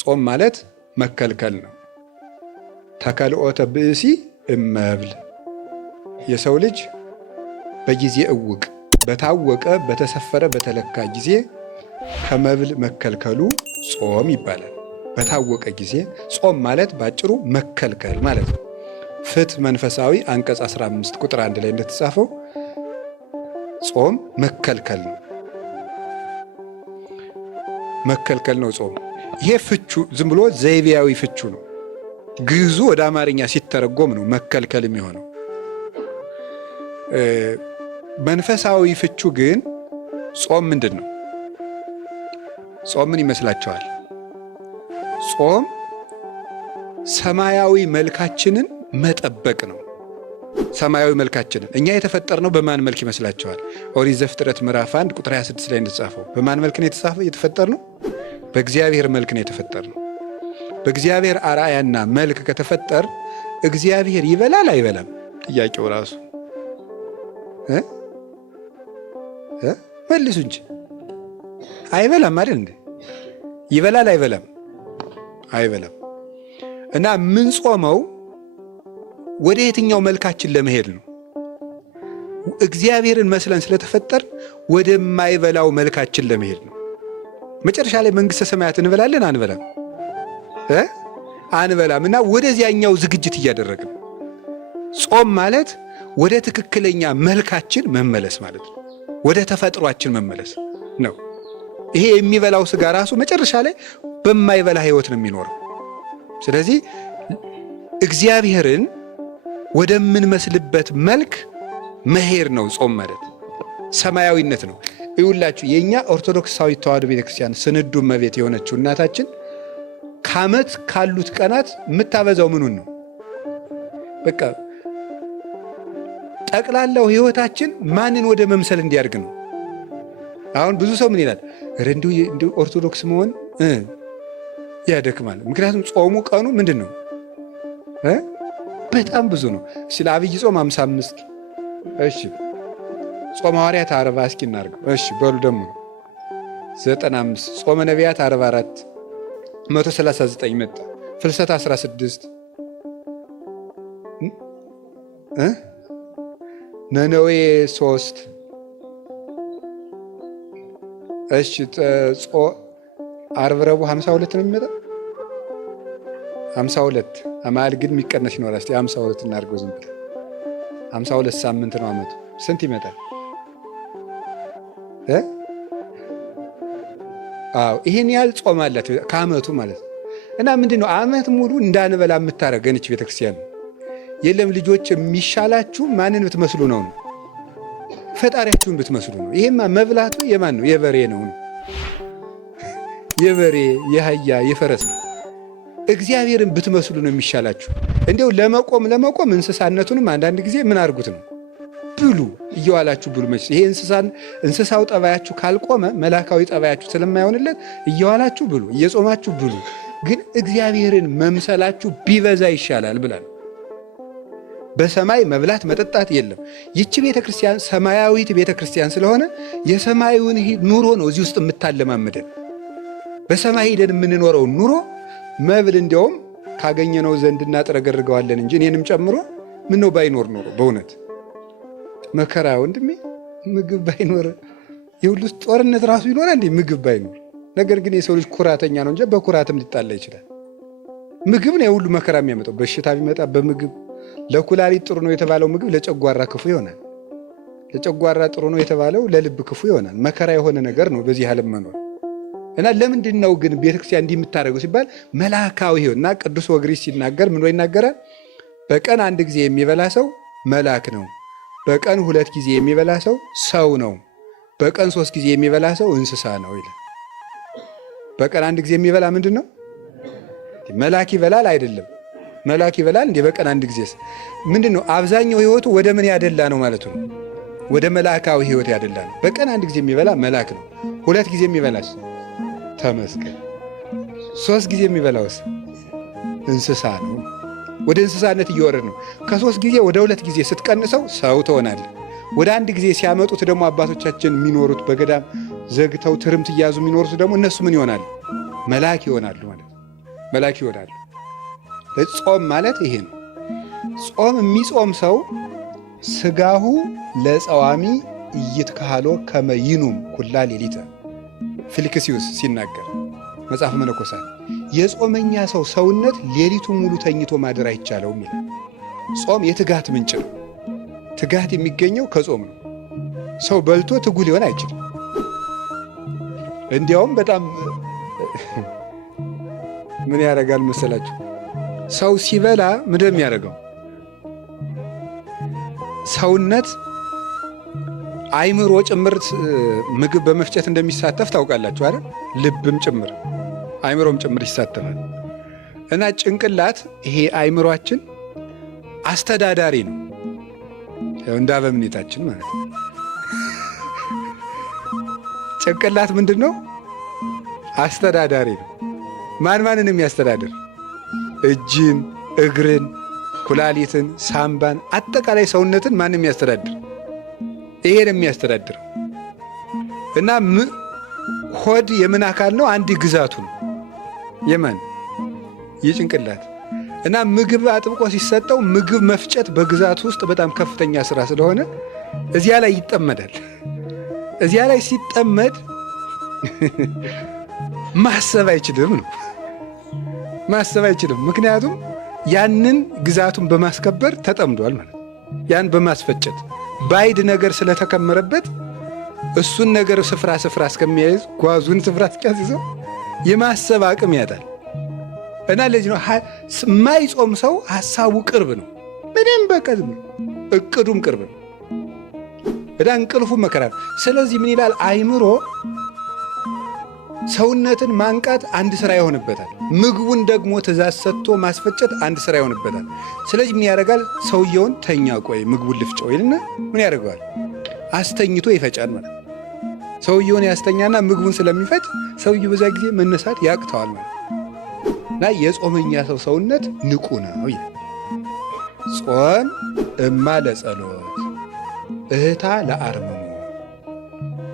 ጾም ማለት መከልከል ነው። ተከልኦተ ብእሲ እመብል የሰው ልጅ በጊዜ እውቅ በታወቀ በተሰፈረ በተለካ ጊዜ ከመብል መከልከሉ ጾም ይባላል። በታወቀ ጊዜ ጾም ማለት ባጭሩ መከልከል ማለት ነው። ፍትሕ መንፈሳዊ አንቀጽ 15 ቁጥር 1 ላይ እንደተጻፈው ጾም መከልከል ነው። መከልከል ነው ጾም። ይሄ ፍቹ ዝም ብሎ ዘይቤያዊ ፍቹ ነው። ግዕዙ ወደ አማርኛ ሲተረጎም ነው መከልከል የሚሆነው። መንፈሳዊ ፍቹ ግን ጾም ምንድን ነው? ጾም ምን ይመስላችኋል? ጾም ሰማያዊ መልካችንን መጠበቅ ነው። ሰማያዊ መልካችንን እኛ የተፈጠርነው በማን መልክ ይመስላችኋል? ኦሪት ዘፍጥረት ምዕራፍ 1 ቁጥር 26 ላይ እንደተጻፈው በማን መልክ ነው የተፈጠርነው? በእግዚአብሔር መልክ ነው የተፈጠርነው። በእግዚአብሔር አርአያና መልክ ከተፈጠር እግዚአብሔር ይበላል አይበላም? ጥያቄው ራሱ መልሱ እንጂ አይበላም አይደል እንዴ? ይበላል አይበላም? አይበላም። እና ምን ጾመው ወደ የትኛው መልካችን ለመሄድ ነው? እግዚአብሔርን መስለን ስለተፈጠር ወደማይበላው መልካችን ለመሄድ ነው። መጨረሻ ላይ መንግሥተ ሰማያት እንበላለን አንበላም? አንበላም። እና ወደዚያኛው ዝግጅት እያደረግን ጾም ማለት ወደ ትክክለኛ መልካችን መመለስ ማለት ነው። ወደ ተፈጥሯችን መመለስ ነው። ይሄ የሚበላው ስጋ ራሱ መጨረሻ ላይ በማይበላ ሕይወት ነው የሚኖረው። ስለዚህ እግዚአብሔርን ወደምንመስልበት መልክ መሄድ ነው ጾም ማለት። ሰማያዊነት ነው። ይውላችሁ የእኛ ኦርቶዶክሳዊ ተዋሕዶ ቤተክርስቲያን ስንዱ እመቤት የሆነችው እናታችን ከዓመት ካሉት ቀናት የምታበዛው ምኑን ነው? በቃ ጠቅላላው ሕይወታችን ማንን ወደ መምሰል እንዲያድግ ነው። አሁን ብዙ ሰው ምን ይላል? እንዲሁ ኦርቶዶክስ መሆን ያደክማል። ምክንያቱም ጾሙ ቀኑ ምንድን ነው? በጣም ብዙ ነው። ስለ አብይ ጾም 55 እሺ፣ ጾመ ሐዋርያት 40 እስኪ እናድርገው። እሺ በሉ ደግሞ 95 ጾመ ነቢያት 44 139 መጣ። ፍልሰት 16 ነነዌ 3 እሺ ዓርብ ረቡዕ 52 ነው የሚመጣ 52 አማል ግን የሚቀነስ ይኖራል። እስቲ 52 እናድርገው ዝም ብለን 52 ሳምንት ነው ዓመቱ። ስንት ይመጣል? አዎ ይሄን ያህል ጾም አላት ከዓመቱ ማለት ነው። እና ምንድን ነው ዓመት ሙሉ እንዳንበላ የምታረገን እች ቤተክርስቲያን ነው። የለም ልጆች የሚሻላችሁ ማንን ብትመስሉ ነው? ፈጣሪያችሁን ብትመስሉ ነው። ይሄማ መብላቱ የማን ነው? የበሬ ነው። የበሬ የአህያ የፈረስ ነው። እግዚአብሔርን ብትመስሉ ነው የሚሻላችሁ። እንዲያው ለመቆም እንስሳነቱንም አንዳንድ ጊዜ ምን አድርጉት ነው ብሉ፣ እየዋላችሁ ብሉ። መች ይሄ እንስሳው ጠባያችሁ ካልቆመ መላካዊ ጠባያችሁ ስለማይሆንለት እየዋላችሁ ብሉ፣ እየጾማችሁ ብሉ። ግን እግዚአብሔርን መምሰላችሁ ቢበዛ ይሻላል ብላ ነው። በሰማይ መብላት መጠጣት የለም። ይቺ ቤተ ክርስቲያን ሰማያዊት ቤተ ክርስቲያን ስለሆነ የሰማዩን ኑሮ ነው እዚህ ውስጥ የምታለማምደን። በሰማይ ሄደን የምንኖረው ኑሮ መብል እንዲያውም ካገኘነው ዘንድ እናጥረገርገዋለን እንጂ እኔንም ጨምሮ ምን ነው ባይኖር ኖሮ በእውነት መከራ ወንድሜ፣ ምግብ ባይኖር የሁሉ ጦርነት ራሱ ይኖራል እንዴ? ምግብ ባይኖር። ነገር ግን የሰው ልጅ ኩራተኛ ነው እንጂ በኩራትም ሊጣላ ይችላል። ምግብ ነው የሁሉ መከራ የሚያመጣው። በሽታ ቢመጣ በምግብ ለኩላሊት ጥሩ ነው የተባለው ምግብ ለጨጓራ ክፉ ይሆናል። ለጨጓራ ጥሩ ነው የተባለው ለልብ ክፉ ይሆናል። መከራ የሆነ ነገር ነው በዚህ ዓለም መኖር። እና ለምንድን ነው ግን ቤተክርስቲያን እንዲህ የምታደርገው ሲባል መልአካዊ ሕይወት እና ቅዱስ ወግሪስ ሲናገር ምን ይናገራል? በቀን 1 ጊዜ የሚበላ ሰው መልአክ ነው። በቀን 2 ጊዜ የሚበላ ሰው ሰው ነው። በቀን 3 ጊዜ የሚበላ ሰው እንስሳ ነው ይላል። በቀን 1 ጊዜ የሚበላ ምንድን ነው? መልአክ ይበላል አይደለም? መልአክ ይበላል እንዴ? በቀን 1 ጊዜ ምንድን ነው? አብዛኛው ሕይወቱ ወደ ምን ያደላ ነው ማለቱ ነው? ወደ መልአካዊ ሕይወት ያደላ ነው። በቀን 1 ጊዜ የሚበላ መልአክ ነው። 2 ጊዜ የሚበላስ ተመስገን። 3 ጊዜ የሚበላውስ እንስሳ ነው። ወደ እንስሳነት እየወረድ ነው። ከ3 ጊዜ ወደ 2 ጊዜ ስትቀንሰው ሰው ትሆናለህ። ወደ 1 ጊዜ ሲያመጡት ደግሞ አባቶቻችን የሚኖሩት በገዳም ዘግተው ትርምት እያዙ የሚኖሩት ደግሞ እነሱ ምን ይሆናሉ? መልአክ ይሆናሉ ማለት ነው። መላክ ይሆናሉ። ጾም ማለት ይሄ ነው። ጾም የሚጾም ሰው ስጋሁ ለጸዋሚ ኢይትከሃሎ ከመ ይኑም ኩላ ሌሊተ ፊልክስዩስ ሲናገር መጽሐፈ መነኮሳት የጾመኛ ሰው ሰውነት ሌሊቱን ሙሉ ተኝቶ ማደር አይቻለውም ይላል። ጾም የትጋት ምንጭ ነው። ትጋት የሚገኘው ከጾም ነው። ሰው በልቶ ትጉ ሊሆን አይችልም። እንዲያውም በጣም ምን ያደርጋል መሰላችሁ? ሰው ሲበላ ምንድን የሚያደርገው? ሰውነት አይምሮ ጭምር ምግብ በመፍጨት እንደሚሳተፍ ታውቃላችሁ አይደል? ልብም ጭምር አይምሮም ጭምር ይሳተፋል። እና ጭንቅላት ይሄ አይምሮአችን አስተዳዳሪ ነው። እንደ አበምኔታችን ማለት ነው። ጭንቅላት ምንድን ነው? አስተዳዳሪ ነው። ማንን የሚያስተዳድር? እጅን፣ እግርን፣ ኩላሊትን፣ ሳምባን፣ አጠቃላይ ሰውነትን ማን የሚያስተዳድር? ይሄን የሚያስተዳድረው እና ሆድ የምን አካል ነው? አንድ ግዛቱ ነው። የማን? የጭንቅላት። እና ምግብ አጥብቆ ሲሰጠው ምግብ መፍጨት በግዛቱ ውስጥ በጣም ከፍተኛ ስራ ስለሆነ እዚያ ላይ ይጠመዳል። እዚያ ላይ ሲጠመድ ማሰብ አይችልም ነው። ማሰብ አይችልም። ምክንያቱም ያንን ግዛቱን በማስከበር ተጠምዷል ማለት ነው። ያን በማስፈጨት ባይድ ነገር ስለተከመረበት እሱን ነገር ስፍራ እስከሚያይዝ ጓዙን ስፍራ እስኪያስይዘው የማሰብ አቅም ያጣል። እና ለዚህ ነው የማይጾም ሰው ሐሳቡ ቅርብ ነው። ምንም በቀዝም እቅዱም ቅርብ ነው። እና እንቅልፉ መከራ ነው። ስለዚህ ምን ይላል? አይምሮ ሰውነትን ማንቃት አንድ ስራ ይሆንበታል። ምግቡን ደግሞ ትእዛዝ ሰጥቶ ማስፈጨት አንድ ስራ ይሆንበታል። ስለዚህ ምን ያደርጋል? ሰውየውን ተኛ፣ ቆይ ምግቡን ልፍጨው ይልና ምን ያደርገዋል? አስተኝቶ ይፈጫል ማለት ነው። ሰውየውን ያስተኛና ምግቡን ስለሚፈጭ ሰውየው በዛ ጊዜ መነሳት ያቅተዋል ማለት ነው። እና የጾመኛ ሰው ሰውነት ንቁ ነው ይላል። ጾም እማ ለጸሎት እህታ ለአርምሞ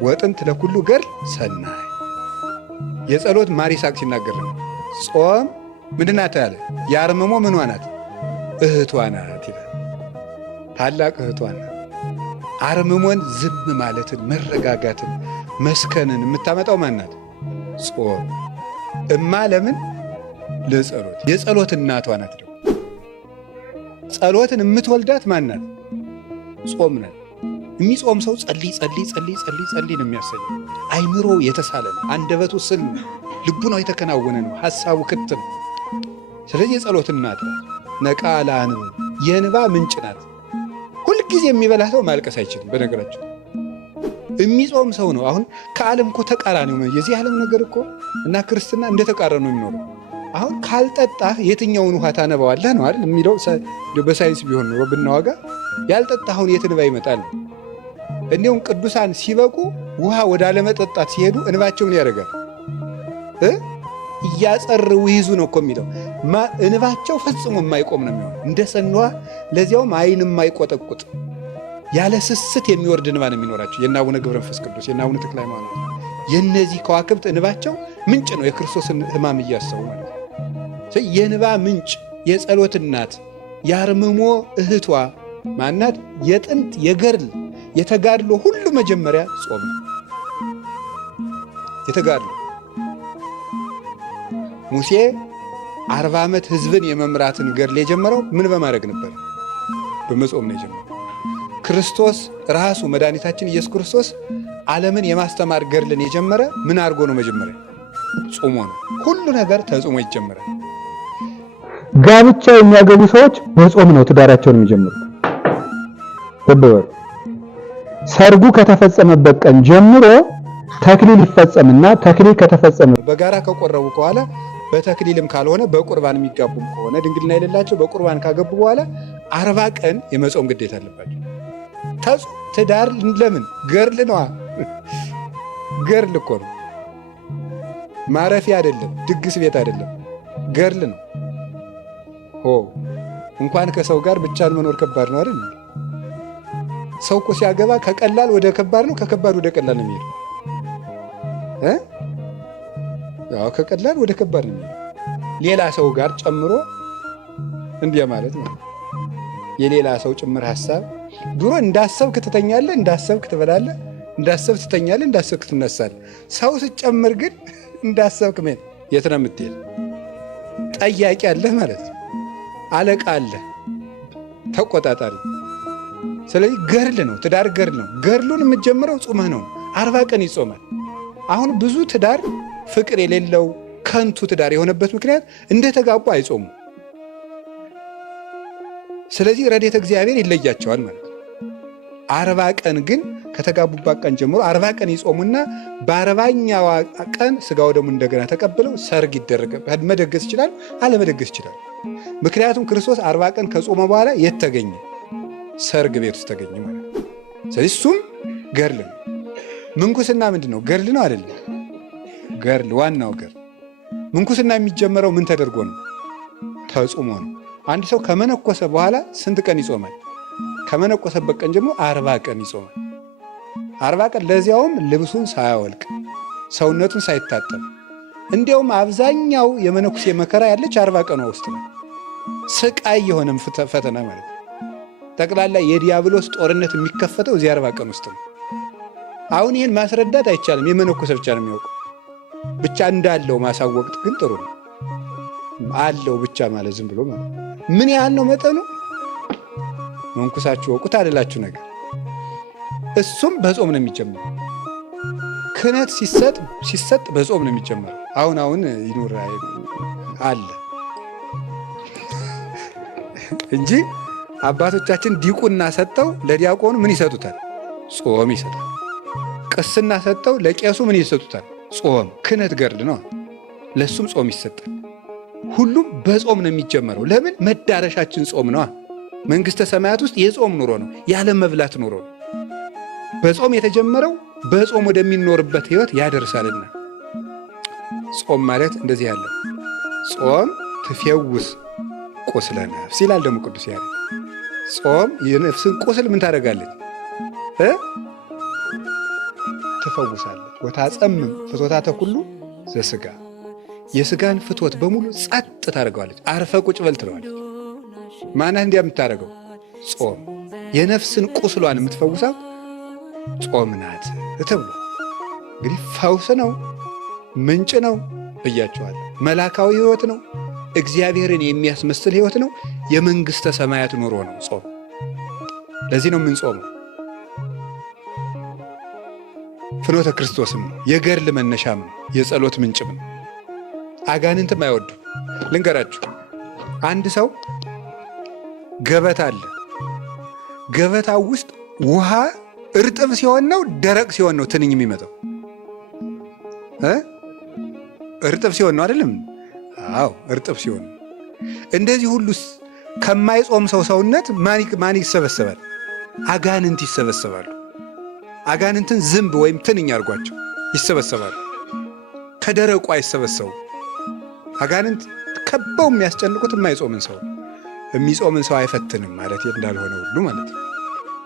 ወጥንት ለኩሉ ገድል ሰናይ። የጸሎት ማር ይስሐቅ ሲናገር ነው። ጾም ምንድን ናት ያለ? የአርምሞ ምኗ ናት? እህቷ ናት ይላል። ታላቅ እህቷ ናት። አርምሞን ዝም ማለትን፣ መረጋጋትን፣ መስከንን የምታመጣው ማናት? ጾም። እማ ለምን? ለጸሎት። የጸሎት እናቷ ናት። ደግሞ ጸሎትን የምትወልዳት ማናት? ጾም ናት። የሚጾም ሰው ጸልይ ነው የሚያሰኘው። አይምሮ የተሳለ ነው። አንደበቱ ስል ነው። ልቡናው የተከናወነ ነው። ሐሳቡ ክት ነው። ስለዚህ የጸሎት እናት ናት። ነቃ ለአንብ የእንባ ምንጭ ናት። ሁልጊዜ የሚበላ ሰው ማልቀስ አይችልም። በነገራቸው የሚጾም ሰው ነው። አሁን ከዓለም እኮ ተቃራኒ ነው። የዚህ ዓለም ነገር እኮ እና ክርስትና እንደተቃረኑ ነው የሚኖረው። አሁን ካልጠጣህ የትኛውን ውሃ ታነባዋለህ ነው አይደል የሚለው። በሳይንስ ቢሆን ነው ብናዋጋ ያልጠጣኸውን የት እንባ ይመጣል? እንዲሁም ቅዱሳን ሲበቁ ውሃ ወደ አለመጠጣት ሲሄዱ እንባቸውን ያደርጋል። እያጸርው ይይዙ ነው እኮ የሚለው። እንባቸው ፈጽሞ የማይቆም ነው የሚሆን እንደ ሰኗ። ለዚያውም አይን የማይቆጠቁጥ ያለ ስስት የሚወርድ እንባ ነው የሚኖራቸው። የእነ አቡነ ገብረ መንፈስ ቅዱስ፣ የእነ አቡነ ተክለ ሃይማኖት፣ የእነዚህ ከዋክብት እንባቸው ምንጭ ነው። የክርስቶስን ሕማም እያሰቡ ማለት ነው። የእንባ ምንጭ፣ የጸሎት እናት፣ የአርምሞ እህቷ ማናት? የጥንት የገድል የተጋድሎ ሁሉ መጀመሪያ ጾም ነው። የተጋድሎ ሙሴ 40 ዓመት ሕዝብን የመምራትን ገድል የጀመረው ምን በማድረግ ነበር? በመጾም ነው የጀመረው። ክርስቶስ ራሱ መድኃኒታችን ኢየሱስ ክርስቶስ ዓለምን የማስተማር ገድልን የጀመረ ምን አድርጎ ነው? መጀመሪያ ጾሞ ነው። ሁሉ ነገር ተጾሞ ይጀምራል። ጋብቻ የሚያገቡ ሰዎች በጾም ነው ትዳራቸውን የሚጀምሩት። በበወር ሰርጉ ከተፈጸመበት ቀን ጀምሮ ተክሊል ይፈጸምና ተክሊል ከተፈጸመ በጋራ ከቆረቡ በኋላ በተክሊልም ካልሆነ በቁርባን የሚጋቡ ከሆነ ድንግልና የሌላቸው በቁርባን ካገቡ በኋላ 40 ቀን የመጾም ግዴታ አለባቸው። ትዳር ለምን? ገርል ነዋ። ገርል እኮ ነው። ማረፊያ አይደለም፣ ድግስ ቤት አይደለም፣ ገርል ነው። እንኳን ከሰው ጋር ብቻን መኖር ከባድ ነው አይደል? ሰው እኮ ሲያገባ ከቀላል ወደ ከባድ ነው፣ ከከባድ ወደ ቀላል ነው የሚሄደው። ያው ከቀላል ወደ ከባድ ነው የሚሄደው። ሌላ ሰው ጋር ጨምሮ እንዲያ ማለት ነው። የሌላ ሰው ጭምር ሐሳብ ድሮ እንዳሰብክ ትተኛለህ፣ እንዳሰብክ ትበላለህ፣ እንዳሰብክ ትተኛለህ፣ እንዳሰብክ ትነሳለህ። ሰው ስትጨምር ግን እንዳሰብክ ምን የት ነው የምትሄድ? ጠያቂ አለህ ማለት ነው። አለቃ አለህ፣ ተቆጣጣሪ። ስለዚህ ገርል ነው ትዳር፣ ገርል ነው። ገርሉን የምትጀምረው ጾመህ ነው። 40 ቀን ይጾማል። አሁን ብዙ ትዳር ፍቅር የሌለው ከንቱ ትዳር የሆነበት ምክንያት እንደተጋቡ አይጾሙ። ስለዚህ ረድኤተ እግዚአብሔር ይለያቸዋል ማለት ነው። 40 ቀን ግን ከተጋቡባት ቀን ጀምሮ 40 ቀን ይጾሙና በ40ኛዋ ቀን ስጋው ደግሞ እንደገና ተቀብለው ሰርግ ይደረጋል። መደገስ ይችላል፣ አለመደገስ ይችላል። ምክንያቱም ክርስቶስ 40 ቀን ከጾመ በኋላ የት ተገኘ? ሰርግ ቤት ውስጥ ተገኘ ማለት ነው። ስለዚህ እሱም ገርል ነው። ምንኩስና ምንድን ነው? ገርል ነው አይደለም? ገርል ዋናው ገርል። ምንኩስና የሚጀመረው ምን ተደርጎ ነው? ተጾሞ ነው። አንድ ሰው ከመነኮሰ በኋላ ስንት ቀን ይጾማል? ከመነኮሰበት ቀን ጀምሮ 40 ቀን ይጾማል። 40 ቀን ለዚያውም ልብሱን ሳያወልቅ ሰውነቱን ሳይታጠብ። እንዲያውም አብዛኛው የመነኩሴ መከራ ያለች 40 ቀኗ ውስጥ ነው። ስቃይ የሆነም ፈተና ማለት ነው። ጠቅላላ የዲያብሎስ ጦርነት የሚከፈተው እዚህ 40 ቀን ውስጥ ነው። አሁን ይህን ማስረዳት አይቻልም። የመነኮሰ ብቻ ነው የሚያውቁ። ብቻ እንዳለው ማሳወቅ ግን ጥሩ ነው። አለው ብቻ ማለት ዝም ብሎ ማለት ምን ያህል ነው መጠኑ? መንኩሳችሁ ወቁት አልላችሁ ነገር። እሱም በጾም ነው የሚጀምረው። ክህነት ሲሰጥ በጾም ነው የሚጀምረው። አሁን ይኖር አለ እንጂ አባቶቻችን ዲቁና ሰጠው ለዲያቆኑ ምን ይሰጡታል? ጾም ይሰጣል። ቅስና ሰጠው ለቄሱ ምን ይሰጡታል? ጾም። ክህነት ገርል ነው፣ ለሱም ጾም ይሰጣል። ሁሉም በጾም ነው የሚጀመረው። ለምን? መዳረሻችን ጾም ነው። መንግሥተ ሰማያት ውስጥ የጾም ኑሮ ነው፣ ያለ መብላት ኑሮ ነው። በጾም የተጀመረው በጾም ወደሚኖርበት ሕይወት ያደርሳልና ጾም ማለት እንደዚህ ያለ ጾም ትፌውስ ቁስለ ነፍስ ይላል ደግሞ ቅዱስ ያሬድ። ጾም የነፍስን ቁስል ምን ታደርጋለች? ትፈውሳለች። ወታጸምም ፍትወታተ ኩሉ ዘሥጋ፣ የሥጋን ፍትወት በሙሉ ጸጥ ታደርገዋለች። አርፈ ቁጭ በል ትለዋለች። ማናት እንዲያ የምታደርገው? ጾም። የነፍስን ቁስሏን የምትፈውሳት ጾም ናት ተብሎ እንግዲህ ፈውስ ነው፣ ምንጭ ነው ብያቸዋለሁ። መላካዊ ሕይወት ነው፣ እግዚአብሔርን የሚያስመስል ሕይወት ነው፣ የመንግሥተ ሰማያት ኑሮ ነው ጾም። ለዚህ ነው የምንጾመው። ፍኖተ ክርስቶስም ነው፣ የገድል መነሻም ነው፣ የጸሎት ምንጭም ነው። አጋንንትም አይወዱ። ልንገራችሁ፣ አንድ ሰው ገበታ አለ። ገበታው ውስጥ ውሃ እርጥብ ሲሆን ነው ደረቅ ሲሆን ነው ትንኝ የሚመጣው? እርጥብ ሲሆን ነው አይደለም? አዎ እርጥብ ሲሆን ነው። እንደዚህ ሁሉ ከማይጾም ሰው ሰውነት ማን ይሰበሰባል? አጋንንት ይሰበሰባሉ። አጋንንትን ዝንብ ወይም ትንኝ አድርጓቸው ይሰበሰባሉ። ከደረቁ አይሰበሰቡ። አጋንንት ከበው የሚያስጨንቁት የማይጾምን ሰው፣ የሚጾምን ሰው አይፈትንም ማለት እንዳልሆነ ሁሉ ማለት ነው።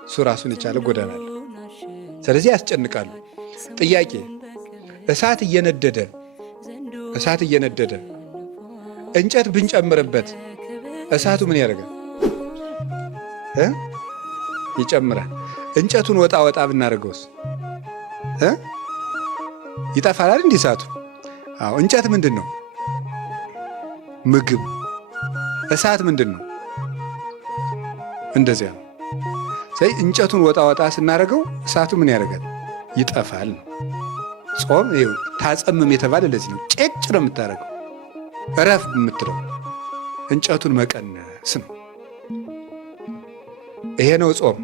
እሱ ራሱን የቻለ ጎዳና አለ። ስለዚህ ያስጨንቃሉ። ጥያቄ፣ እሳት እየነደደ እንጨት ብንጨምርበት እሳቱ ምን ያደርጋል? ይጨምራል። እንጨቱን ወጣ ብናደርገውስ ይጠፋል እንዲህ እሳቱ? አዎ። እንጨት ምንድን ነው? ምግብ። እሳት ምንድን ነው? እንደዚያ ነው። ስለዚህ እንጨቱን ወጣ ስናደርገው እሳቱ ምን ያደርጋል? ይጠፋል። ጾም ይኸው ታጸምም የተባለ ለዚህ ነው። ጭጭ ነው የምታደርገው፣ እረፍ የምትለው እንጨቱን መቀነስ ነው። ይሄ ነው ጾም።